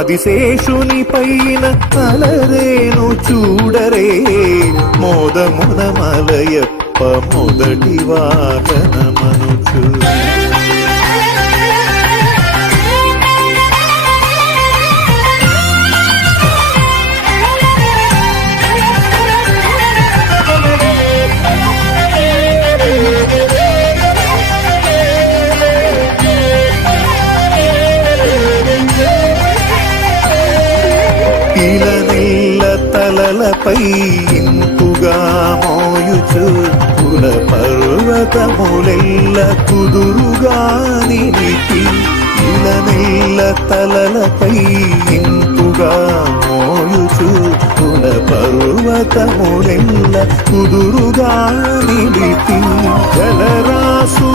ఆదిశేషుని పైన అలరేను చూడరే మోదమున మలయప్ప మొదటి వాహనమనుచు ఇలనెల్ల తలలపై ఇంపుగా మోయుచు కుల పర్వతములెల్ల కుదురుగా నిలిపి ఇలనెల్ల తలలపై ఇంపుగా మోయుచు కుల పర్వతములెల్ల కుదురుగా నిలిపి జలరాసు